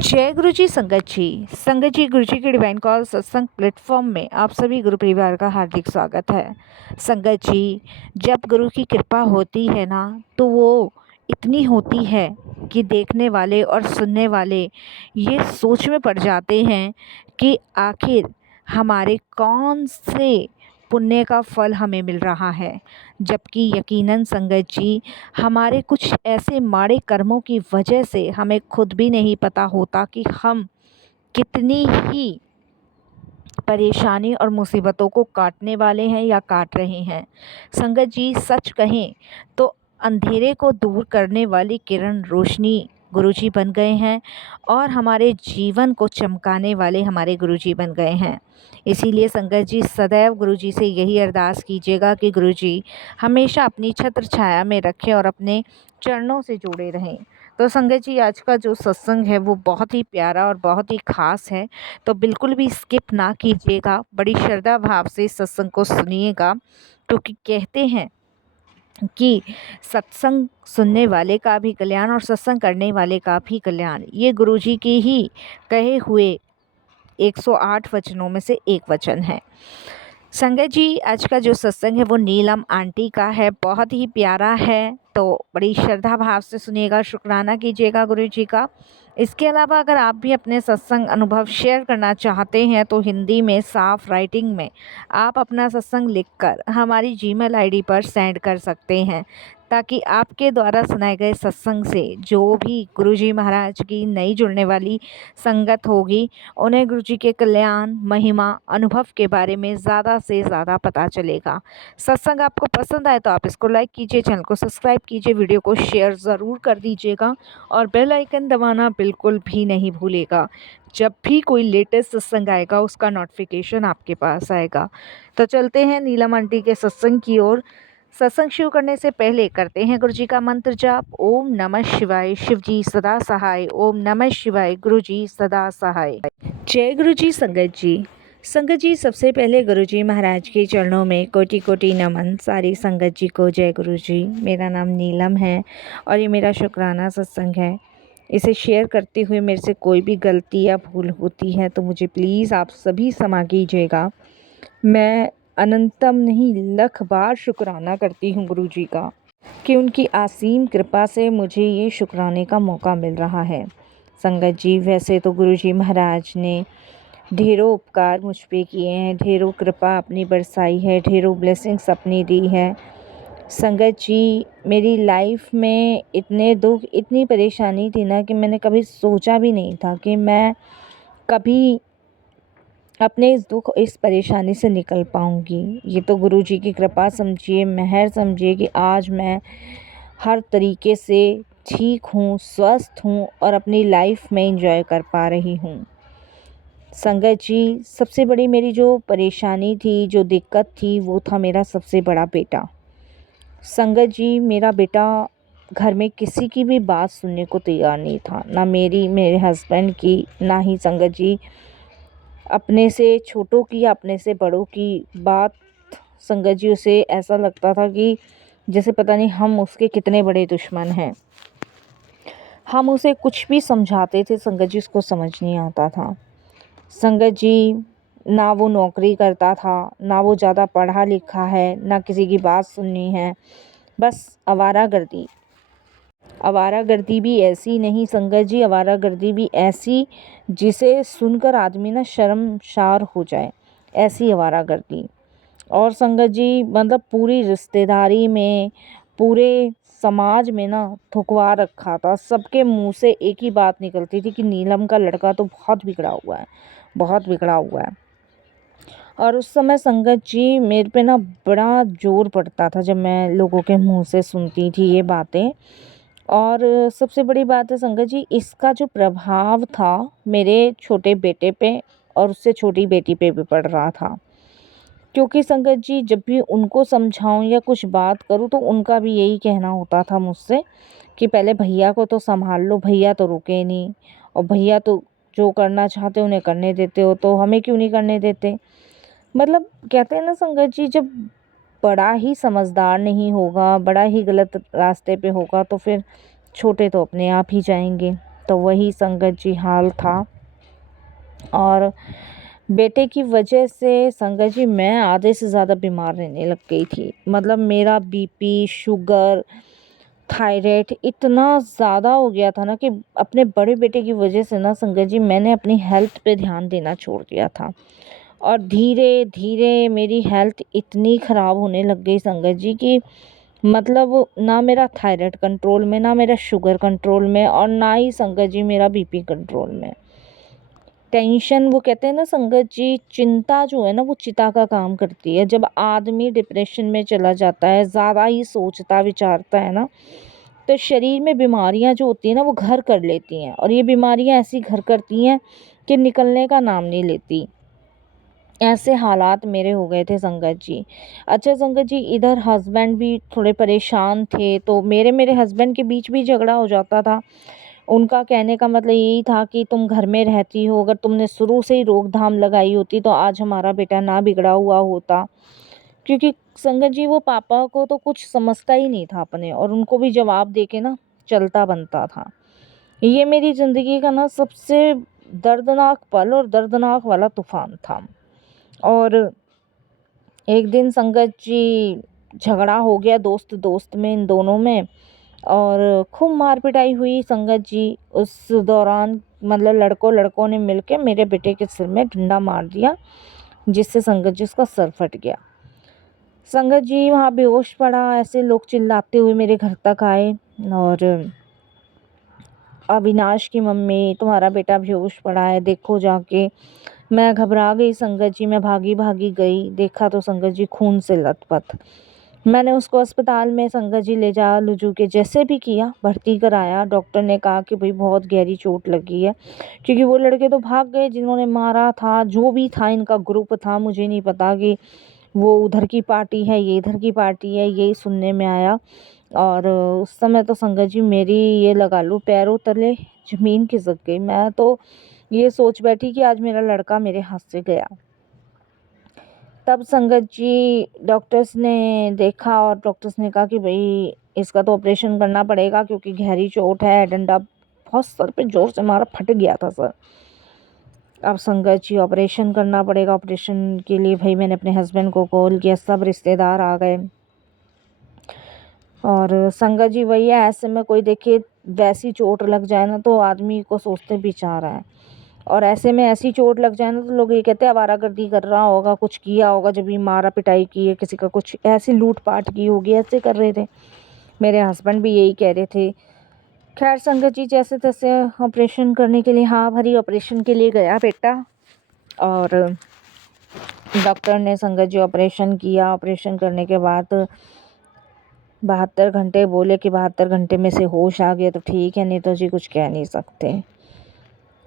जय गुरु जी संगत जी गुरु जी के डिवाइन कॉल सत्संग प्लेटफॉर्म में आप सभी गुरु परिवार का हार्दिक स्वागत है। संगत जी, जब गुरु की कृपा होती है ना, तो वो इतनी होती है कि देखने वाले और सुनने वाले ये सोच में पड़ जाते हैं कि आखिर हमारे कौन से पुण्य का फल हमें मिल रहा है। जबकि यकीनन संगत जी, हमारे कुछ ऐसे माड़े कर्मों की वजह से हमें खुद भी नहीं पता होता कि हम कितनी ही परेशानी और मुसीबतों को काटने वाले हैं या काट रहे हैं। संगत जी, सच कहें तो अंधेरे को दूर करने वाली किरण रोशनी गुरुजी बन गए हैं और हमारे जीवन को चमकाने वाले हमारे गुरुजी बन गए हैं। इसीलिए संगत जी, सदैव गुरुजी से यही अरदास कीजिएगा कि गुरुजी हमेशा अपनी छत्र छाया में रखें और अपने चरणों से जुड़े रहें। तो संगत जी, आज का जो सत्संग है वो बहुत ही प्यारा और बहुत ही ख़ास है, तो बिल्कुल भी स्किप ना कीजिएगा। बड़ी श्रद्धा भाव से सत्संग को सुनिएगा, क्योंकि कहते हैं कि सत्संग सुनने वाले का भी कल्याण और सत्संग करने वाले का भी कल्याण। ये गुरुजी के ही कहे हुए 108 वचनों में से एक वचन है। संगत जी, आज का जो सत्संग है वो नीलम आंटी का है, बहुत ही प्यारा है, तो बड़ी श्रद्धा भाव से सुनिएगा, शुक्राना कीजिएगा गुरु जी का। इसके अलावा अगर आप भी अपने सत्संग अनुभव शेयर करना चाहते हैं तो हिंदी में साफ राइटिंग में आप अपना सत्संग लिखकर हमारी जीमेल आईडी पर सेंड कर सकते हैं, ताकि आपके द्वारा सुनाए गए सत्संग से जो भी गुरुजी महाराज की नई जुड़ने वाली संगत होगी, उन्हें गुरुजी के कल्याण, महिमा, अनुभव के बारे में ज़्यादा से ज़्यादा पता चलेगा। सत्संग आपको पसंद आए तो आप इसको लाइक कीजिए, चैनल को सब्सक्राइब कीजिए, वीडियो को शेयर ज़रूर कर दीजिएगा और बेल आइकन दबाना बिल्कुल भी नहीं भूलेगा। जब भी कोई लेटेस्ट सत्संग आएगा उसका नोटिफिकेशन आपके पास आएगा। तो चलते हैं नीलम आंटी के सत्संग की ओर। सत्संग शुरू करने से पहले करते हैं गुरु जी का मंत्र जाप। ओम नमः शिवाय, शिव जी सदा सहाय। ओम नमः शिवाय, गुरु जी सदा सहाय। जय गुरु जी संगत जी। संगत जी, सबसे पहले गुरु जी महाराज के चरणों में कोटि कोटि नमन। सारी संगत जी को जय गुरु जी। मेरा नाम नीलम है और ये मेरा शुक्राना सत्संग है। इसे शेयर करते हुए मेरे से कोई भी गलती या भूल होती है तो मुझे प्लीज़ आप सभी क्षमा कीजिएगा। मैं अनंतम नहीं लख बार शुक्राना करती हूँ गुरु जी का कि उनकी असीम कृपा से मुझे ये शुक्राने का मौका मिल रहा है। संगत जी, वैसे तो गुरु जी महाराज ने ढेरों उपकार मुझ पे किए हैं, ढेरों कृपा अपनी बरसाई है, ढेरों ब्लेसिंग्स अपनी दी है। संगत जी, मेरी लाइफ में इतने दुख, इतनी परेशानी थी ना कि मैंने कभी सोचा भी नहीं था कि मैं कभी अपने इस दुख, इस परेशानी से निकल पाऊँगी। ये तो गुरु जी की कृपा समझिए, मेहर समझिए कि आज मैं हर तरीके से ठीक हूँ, स्वस्थ हूँ और अपनी लाइफ में एंजॉय कर पा रही हूँ। संगत जी, सबसे बड़ी मेरी जो परेशानी थी, जो दिक्कत थी, वो था मेरा सबसे बड़ा बेटा। संगत जी, मेरा बेटा घर में किसी की भी बात सुनने को तैयार नहीं था, ना मेरी, मेरे हस्बैंड की, ना ही संगत जी अपने से छोटों की या अपने से बड़ों की बात। संगत जी, उसे ऐसा लगता था कि जैसे पता नहीं हम उसके कितने बड़े दुश्मन हैं। हम उसे कुछ भी समझाते थे संगत जी, उसको समझ नहीं आता था। संगत जी, ना वो नौकरी करता था, ना वो ज़्यादा पढ़ा लिखा है, ना किसी की बात सुननी है, बस आवारागर्दी। आवारागर्दी भी ऐसी नहीं संगत जी, आवारागर्दी भी ऐसी जिसे सुनकर आदमी ना शर्मसार हो जाए, ऐसी आवारागर्दी। और संगत जी, मतलब पूरी रिश्तेदारी में, पूरे समाज में ना थुकवा रखा था। सबके मुंह से एक ही बात निकलती थी कि नीलम का लड़का तो बहुत बिगड़ा हुआ है, बहुत बिगड़ा हुआ है। और उस समय संगत जी मेरे पे ना बड़ा जोर पड़ता था जब मैं लोगों के मुंह से सुनती थी ये बातें। और सबसे बड़ी बात है संगत जी, इसका जो प्रभाव था मेरे छोटे बेटे पे और उससे छोटी बेटी पे भी पड़ रहा था। क्योंकि संगत जी, जब भी उनको समझाऊं या कुछ बात करूं तो उनका भी यही कहना होता था मुझसे कि पहले भैया को तो संभाल लो, भैया तो रुके नहीं, और भैया तो जो करना चाहते उन्हें करने देते हो, तो हमें क्यों नहीं करने देते। मतलब कहते हैं ना संगत जी, जब बड़ा ही समझदार नहीं होगा, बड़ा ही गलत रास्ते पे होगा, तो फिर छोटे तो अपने आप ही जाएंगे। तो वही संगत जी हाल था। और बेटे की वजह से संगत जी मैं आधे से ज़्यादा बीमार रहने लग गई थी। मतलब मेरा बीपी, शुगर, थायराइड इतना ज़्यादा हो गया था ना कि अपने बड़े बेटे की वजह से ना संगत जी मैंने अपनी हेल्थ पे ध्यान देना छोड़ दिया था। और धीरे धीरे मेरी हेल्थ इतनी ख़राब होने लग गई संगत जी कि मतलब ना मेरा थायराइड कंट्रोल में, ना मेरा शुगर कंट्रोल में, और ना ही संगत जी मेरा बीपी कंट्रोल में। टेंशन, वो कहते हैं ना संगत जी, चिंता जो है ना वो चिता का काम करती है। जब आदमी डिप्रेशन में चला जाता है, ज़्यादा ही सोचता विचारता है ना, तो शरीर में बीमारियां जो होती हैं ना वो घर कर लेती हैं। और ये बीमारियां ऐसी घर करती हैं कि निकलने का नाम नहीं लेती। ऐसे हालात मेरे हो गए थे संगत जी। अच्छा संगत जी, इधर हस्बैंड भी थोड़े परेशान थे, तो मेरे हस्बैंड के बीच भी झगड़ा हो जाता था। उनका कहने का मतलब यही था कि तुम घर में रहती हो, अगर तुमने शुरू से ही रोक-थाम लगाई होती तो आज हमारा बेटा ना बिगड़ा हुआ होता। क्योंकि संगत जी वो पापा को तो कुछ समझता ही नहीं था अपने, और उनको भी जवाब देके ना चलता बनता था। ये मेरी ज़िंदगी का ना सबसे दर्दनाक पल और दर्दनाक वाला तूफ़ान था। और एक दिन संगत जी झगड़ा हो गया दोस्त दोस्त में, इन दोनों में, और खूब मार पिटाई हुई संगत जी। उस दौरान मतलब लड़कों ने मिलके मेरे बेटे के सिर में डंडा मार दिया, जिससे संगत जी उसका सर फट गया। संगत जी वहाँ बेहोश पड़ा, ऐसे लोग चिल्लाते हुए मेरे घर तक आए, और अविनाश की मम्मी, तुम्हारा बेटा बेहोश पड़ा है, देखो जाके। मैं घबरा गई संगत जी, मैं भागी भागी गई, देखा तो संगत जी खून से लथपथ। मैंने उसको अस्पताल में संगत जी ले जा लुजू के जैसे भी किया, भर्ती कराया। डॉक्टर ने कहा कि भाई बहुत गहरी चोट लगी है, क्योंकि वो लड़के तो भाग गए जिन्होंने मारा था। जो भी था इनका ग्रुप था, मुझे नहीं पता कि वो उधर की पार्टी है, ये इधर की पार्टी है, यही सुनने में आया। और उस समय तो संगत जी मेरी ये लगा लो पैरों तले ज़मीन खिसक गई। मैं तो ये सोच बैठी कि आज मेरा लड़का मेरे हाथ से गया। तब संगत जी डॉक्टर्स ने देखा, और डॉक्टर्स ने कहा कि भई इसका तो ऑपरेशन करना पड़ेगा, क्योंकि गहरी चोट है, डंडा बहुत सर पे ज़ोर से मारा, फट गया था सर। अब संगत जी ऑपरेशन करना पड़ेगा। ऑपरेशन के लिए भाई मैंने अपने हस्बैंड को कॉल किया, सब रिश्तेदार आ गए। और संगत जी वही है, ऐसे में कोई देखिए वैसी चोट लग जाए ना तो आदमी को सोचते बेचारा है, और ऐसे में ऐसी चोट लग जाए ना तो लोग ये कहते हैं आवारागर्दी कर रहा होगा, कुछ किया होगा, जब भी मारा पिटाई की है, किसी का कुछ ऐसी लूट-पाट की होगी, ऐसे कर रहे थे। मेरे हस्बैंड भी यही कह रहे थे। खैर संगत जी जैसे-तैसे ऑपरेशन करने के लिए हाँ भरी, ऑपरेशन के लिए गया बेटा, और डॉक्टर ने संगत जी ऑपरेशन किया। ऑपरेशन करने के बाद 72 घंटे बोले कि 72 घंटे में से होश आ गया तो ठीक है, नहीं तो जी कुछ कह नहीं सकते।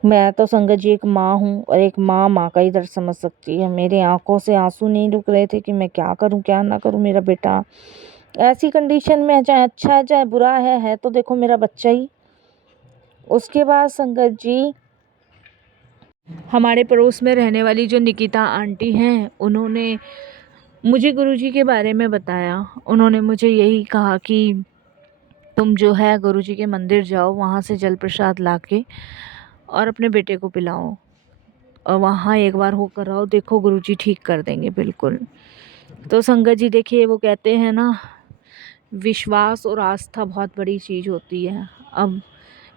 मैं तो संगत जी एक माँ हूँ, और एक माँ का ही दर्द समझ सकती है। मेरी आँखों से आँसू नहीं रुक रहे थे कि मैं क्या करूँ क्या ना करूँ। मेरा बेटा ऐसी कंडीशन में है, चाहे अच्छा है चाहे बुरा है तो देखो मेरा बच्चा ही। उसके बाद संगत जी हमारे पड़ोस में रहने वाली जो निकिता आंटी हैं, उन्होंने मुझे गुरुजी के बारे में बताया। उन्होंने मुझे यही कहा कि तुम जो है गुरुजी के मंदिर जाओ, वहाँ से जल प्रसाद लाके और अपने बेटे को पिलाओ, और वहाँ एक बार होकर आओ, देखो गुरुजी ठीक कर देंगे बिल्कुल। तो संगत जी देखिए, वो कहते हैं ना, विश्वास और आस्था बहुत बड़ी चीज़ होती है। अब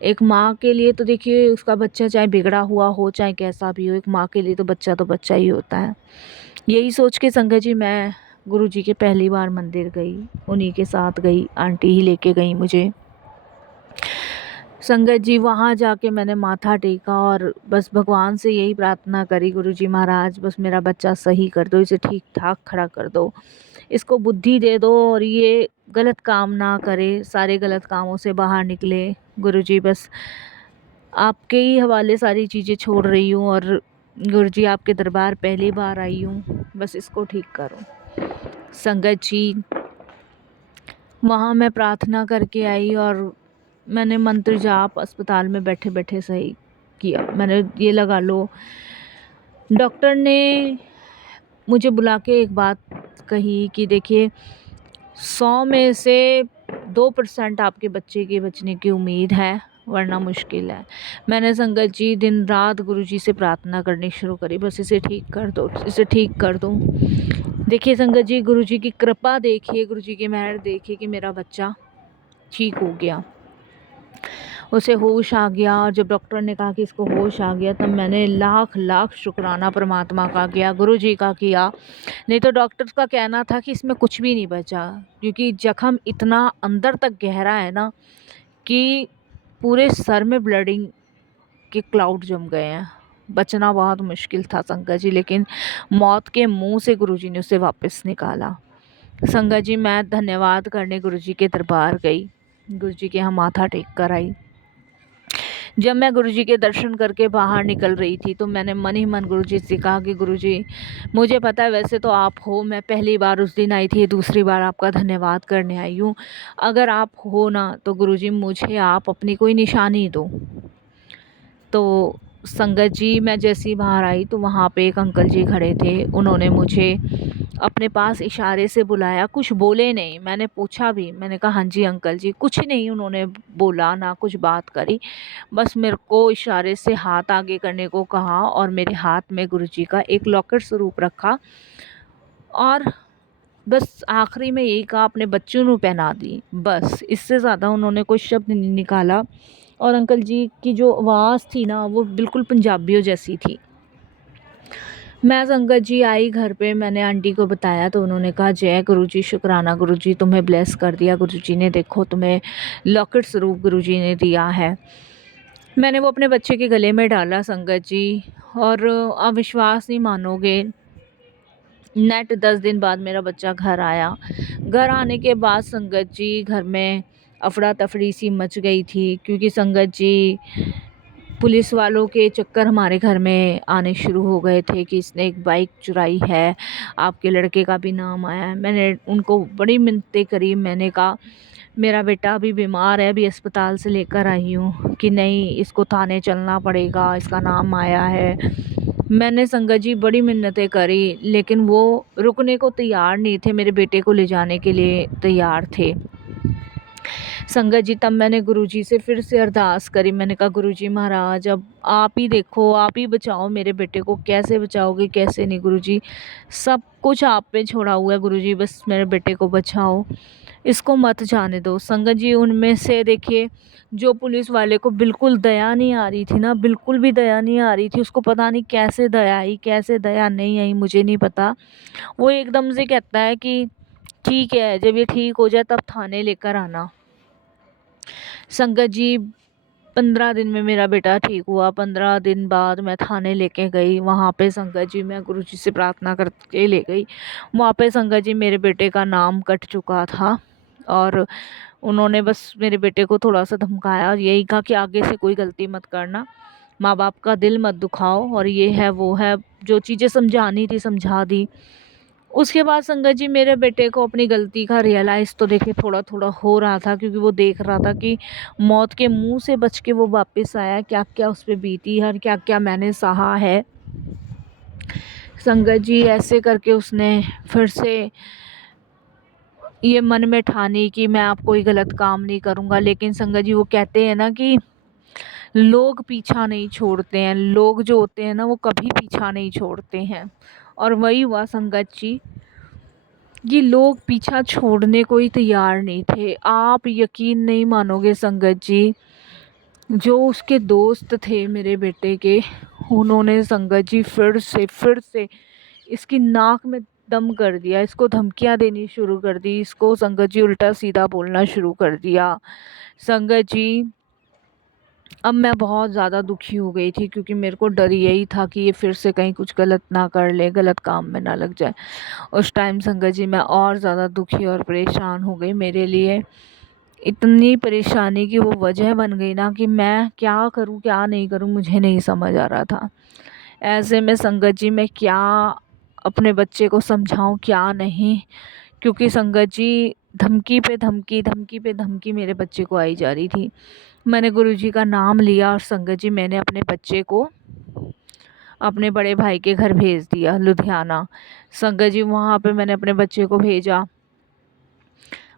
एक माँ के लिए तो देखिए उसका बच्चा चाहे बिगड़ा हुआ हो चाहे कैसा भी हो, एक माँ के लिए तो बच्चा ही होता है। यही सोच के संगत जी मैं गुरुजी के पहली बार मंदिर गई, उन्हीं के साथ गई, आंटी ही लेके गई मुझे। संगत जी वहाँ जाके मैंने माथा टेका और बस भगवान से यही प्रार्थना करी, गुरुजी महाराज बस मेरा बच्चा सही कर दो, इसे ठीक ठाक खड़ा कर दो, इसको बुद्धि दे दो और ये गलत काम ना करे, सारे गलत कामों से बाहर निकले। गुरुजी बस आपके ही हवाले सारी चीज़ें छोड़ रही हूँ, और गुरुजी आपके दरबार पहली बार आई हूँ, बस इसको ठीक करो। संगत जी वहाँ मैं प्रार्थना करके आई, और मैंने मंत्र जाप अस्पताल में बैठे बैठे सही किया। मैंने ये लगा लो, डॉक्टर ने मुझे बुला के एक बात कही कि देखिए 100 में से 2% आपके बच्चे के बचने की उम्मीद है, वरना मुश्किल है। मैंने संगत जी दिन रात गुरुजी से प्रार्थना करनी शुरू करी, बस इसे ठीक कर दो, इसे ठीक कर दो। देखिए संगत जी, गुरुजी की कृपा देखिए, गुरुजी की मेहर देखिए कि मेरा बच्चा ठीक हो गया, उसे होश आ गया। और जब डॉक्टर ने कहा कि इसको होश आ गया, तब मैंने लाख लाख शुक्राना परमात्मा का किया, गुरुजी का किया। नहीं तो डॉक्टर का कहना था कि इसमें कुछ भी नहीं बचा, क्योंकि जख्म इतना अंदर तक गहरा है ना कि पूरे सर में ब्लडिंग के क्लाउड जम गए हैं। बचना बहुत मुश्किल था संगत जी, लेकिन मौत के मुंह से गुरुजी ने उसे वापस निकाला। संगत जी, मैं धन्यवाद करने गुरुजी के दरबार गई, गुरुजी के यहाँ माथा टेक कर आई। जब मैं गुरुजी के दर्शन करके बाहर निकल रही थी तो मैंने मन ही मन गुरुजी से कहा कि गुरुजी, मुझे पता है वैसे तो आप हो, मैं पहली बार उस दिन आई थी, दूसरी बार आपका धन्यवाद करने आई हूँ। अगर आप हो ना तो गुरुजी मुझे आप अपनी कोई निशानी दो। तो संगत जी, मैं जैसे ही बाहर आई तो वहाँ पे एक अंकल जी खड़े थे। उन्होंने मुझे अपने पास इशारे से बुलाया, कुछ बोले नहीं। मैंने पूछा भी, मैंने कहा हाँ जी अंकल जी। कुछ नहीं उन्होंने बोला, ना कुछ बात करी, बस मेरे को इशारे से हाथ आगे करने को कहा और मेरे हाथ में गुरुजी का एक लॉकेट स्वरूप रखा और बस आखिरी में यही कहा, अपने बच्चों को पहना दी। बस इससे ज़्यादा उन्होंने कोई शब्द नहीं निकाला। और अंकल जी की जो आवाज़ थी ना, वो बिल्कुल पंजाबियों जैसी थी। मैं संगत जी आई घर पे, मैंने आंटी को बताया तो उन्होंने कहा जय गुरुजी, शुक्राना गुरुजी, तुम्हें ब्लेस कर दिया गुरुजी ने, देखो तुम्हें लॉकेट स्वरूप गुरुजी ने दिया है। मैंने वो अपने बच्चे के गले में डाला संगत जी, और आप विश्वास नहीं मानोगे, नेट 10 दिन बाद मेरा बच्चा घर आया। घर आने के बाद संगत जी घर में अफड़ा तफड़ी सी मच गई थी, क्योंकि संगत जी पुलिस वालों के चक्कर हमारे घर में आने शुरू हो गए थे कि इसने एक बाइक चुराई है, आपके लड़के का भी नाम आया है। मैंने उनको बड़ी मिन्नतें करी, मैंने कहा मेरा बेटा अभी बीमार है, अभी अस्पताल से लेकर आई हूँ, कि नहीं इसको थाने चलना पड़ेगा, इसका नाम आया है। मैंने संगत जी बड़ी मिन्नतें करी, लेकिन वो रुकने को तैयार नहीं थे, मेरे बेटे को ले जाने के लिए तैयार थे। संगत जी, तब मैंने गुरुजी से फिर से अरदास करी। मैंने कहा गुरुजी महाराज, अब आप ही देखो, आप ही बचाओ मेरे बेटे को, कैसे बचाओगे कैसे नहीं गुरुजी, सब कुछ आप पे छोड़ा हुआ है गुरुजी, बस मेरे बेटे को बचाओ, इसको मत जाने दो। संगत जी, उनमें से देखिए जो पुलिस वाले को बिल्कुल दया नहीं आ रही थी ना, बिल्कुल भी दया नहीं आ रही थी, उसको पता नहीं कैसे दया आई कैसे दया नहीं आई, मुझे नहीं पता। वो एकदम से कहता है कि ठीक है, जब ये ठीक हो जाए तब थाने लेकर आना। संगत जी, 15 दिन में मेरा बेटा ठीक हुआ। 15 दिन बाद मैं थाने लेके गई, वहाँ पे संगत जी मैं गुरुजी से प्रार्थना करके ले गई। वहाँ पे संगत जी मेरे बेटे का नाम कट चुका था, और उन्होंने बस मेरे बेटे को थोड़ा सा धमकाया और यही कहा कि आगे से कोई गलती मत करना, माँ बाप का दिल मत दुखाओ, और ये है वो है, जो चीज़ें समझानी थी समझा दी। उसके बाद संगत जी मेरे बेटे को अपनी गलती का रियलाइज़ तो देखिए थोड़ा थोड़ा हो रहा था, क्योंकि वो देख रहा था कि मौत के मुंह से बच के वो वापस आया, क्या क्या उस पर बीती है और क्या क्या मैंने सहा है। संगत जी ऐसे करके उसने फिर से ये मन में ठानी कि मैं अब कोई गलत काम नहीं करूँगा। लेकिन संगत जी, वो कहते हैं ना कि लोग पीछा नहीं छोड़ते हैं, लोग जो होते हैं ना वो कभी पीछा नहीं छोड़ते हैं, और वही हुआ संगत जी, ये लोग पीछा छोड़ने को ही तैयार नहीं थे। आप यकीन नहीं मानोगे संगत जी, जो उसके दोस्त थे मेरे बेटे के, उन्होंने संगत जी फिर से इसकी नाक में दम कर दिया, इसको धमकियां देनी शुरू कर दी, इसको संगत जी उल्टा सीधा बोलना शुरू कर दिया। संगत जी, अब मैं बहुत ज़्यादा दुखी हो गई थी, क्योंकि मेरे को डर यही था कि ये फिर से कहीं कुछ गलत ना कर ले, गलत काम में ना लग जाए। उस टाइम संगत जी मैं और ज़्यादा दुखी और परेशान हो गई। मेरे लिए इतनी परेशानी की वो वजह बन गई ना कि मैं क्या करूं क्या नहीं करूं, मुझे नहीं समझ आ रहा था। ऐसे में संगत जी मैं क्या अपने बच्चे को समझाऊं क्या नहीं, क्योंकि संगत जी धमकी पे धमकी, धमकी पे धमकी मेरे बच्चे को आई जा रही थी। मैंने गुरुजी का नाम लिया और संगत जी मैंने अपने बच्चे को अपने बड़े भाई के घर भेज दिया, लुधियाना। संगत जी वहाँ पे मैंने अपने बच्चे को भेजा।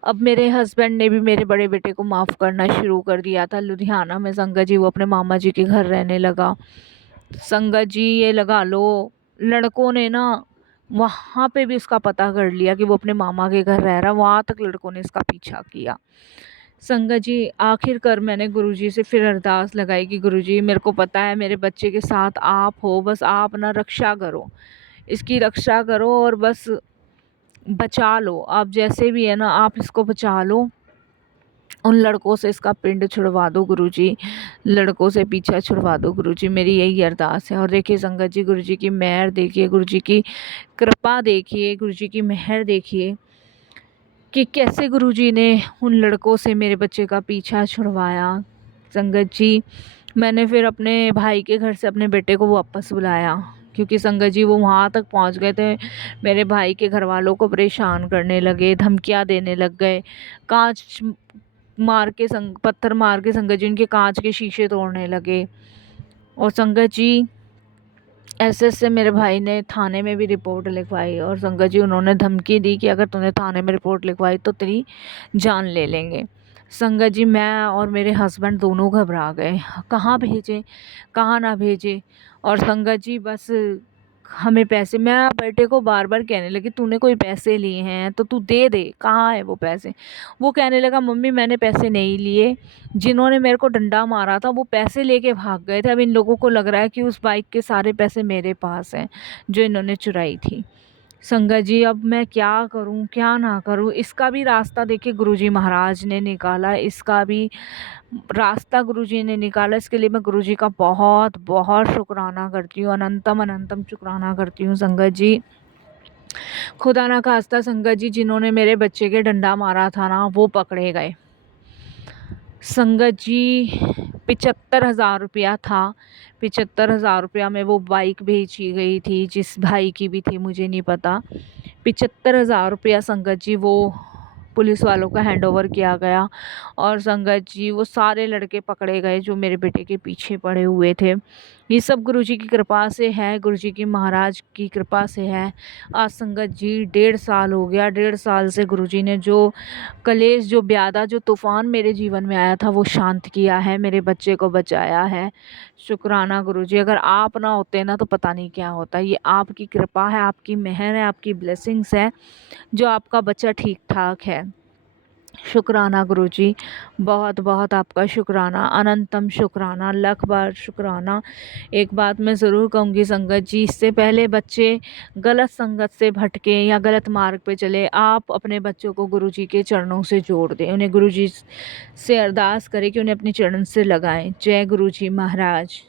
अब मेरे हस्बैंड ने भी मेरे बड़े बेटे को माफ़ करना शुरू कर दिया था। लुधियाना में संगत जी वो अपने मामा जी के घर रहने लगा। संगत जी ये लगा लो, लड़कों ने ना वहाँ पे भी उसका पता कर लिया कि वो अपने मामा के घर रह रहा, वहाँ तक लड़कों ने इसका पीछा किया। संगत जी आखिरकार मैंने गुरुजी से फिर अरदास लगाई कि गुरुजी मेरे को पता है मेरे बच्चे के साथ आप हो, बस आप ना रक्षा करो, इसकी रक्षा करो और बस बचा लो, आप जैसे भी है ना आप इसको बचा लो, उन लड़कों से इसका पिंड छुड़वा दो गुरुजी, लड़कों से पीछा छुड़वा दो गुरुजी, मेरी यही अरदास है। और देखिए संगत जी गुरुजी की मेहर देखिए, गुरुजी की कृपा देखिए, गुरुजी की मेहर देखिए कि कैसे गुरुजी ने उन लड़कों से मेरे बच्चे का पीछा छुड़वाया। संगत जी मैंने फिर अपने भाई के घर से अपने बेटे को वापस बुलाया, क्योंकि संगत जी वो वहाँ तक पहुँच गए थे, मेरे भाई के घर वालों को परेशान करने लगे, धमकियाँ देने लग गए, कांच मार के पत्थर मार के संगत जी उनके कांच के शीशे तोड़ने लगे। और संगत जी ऐसे मेरे भाई ने थाने में भी रिपोर्ट लिखवाई, और संगत जी उन्होंने धमकी दी कि अगर तूने थाने में रिपोर्ट लिखवाई तो तेरी जान ले लेंगे। संगत जी मैं और मेरे हस्बैंड दोनों घबरा गए, कहाँ भेजें कहाँ ना भेजें। और संगत जी बस हमें पैसे, मैं बेटे को बार बार कहने लगी तूने कोई पैसे लिए हैं तो तू दे दे, कहाँ है वो पैसे। वो कहने लगा मम्मी मैंने पैसे नहीं लिए, जिन्होंने मेरे को डंडा मारा था वो पैसे लेके भाग गए थे, अब इन लोगों को लग रहा है कि उस बाइक के सारे पैसे मेरे पास हैं जो इन्होंने चुराई थी। संगत जी अब मैं क्या करूं क्या ना करूं, इसका भी रास्ता देखिए गुरुजी महाराज ने निकाला, इसका भी रास्ता गुरुजी ने निकाला। इसके लिए मैं गुरुजी का बहुत बहुत शुक्राना करती हूँ, अनंतम अनंतम शुक्राना करती हूँ। संगत जी खुदा ना खास्ता संगत जी जिन्होंने मेरे बच्चे के डंडा मारा था ना वो पकड़े गए। संगत जी 75,000 रुपया था, 75,000 रुपया में वो बाइक बेची गई थी, जिस भाई की भी थी मुझे नहीं पता। 75,000 रुपया संगत जी वो पुलिस वालों का हैंड ओवर किया गया, और संगत जी वो सारे लड़के पकड़े गए जो मेरे बेटे के पीछे पड़े हुए थे। ये सब गुरुजी की कृपा से है, गुरुजी की महाराज की कृपा से है। आज संगत जी 1.5 साल हो गया, 1.5 साल से गुरुजी ने जो कलेश जो ब्यादा जो तूफान मेरे जीवन में आया था वो शांत किया है, मेरे बच्चे को बचाया है। शुक्राना गुरुजी, अगर आप ना होते ना तो पता नहीं क्या होता। ये आपकी कृपा है, आपकी मेहर है, आपकी ब्लेसिंग्स है जो आपका बच्चा ठीक ठाक है। शुक्राना गुरुजी, बहुत बहुत आपका शुक्राना, अनंतम शुक्राना, लाख बार शुक्राना। एक बात मैं ज़रूर कहूँगी संगत जी, इससे पहले बच्चे गलत संगत से भटके या गलत मार्ग पे चले, आप अपने बच्चों को गुरुजी के चरणों से जोड़ दें, उन्हें गुरुजी से अरदास करें कि उन्हें अपने चरण से लगाएं। जय गुरुजी महाराज।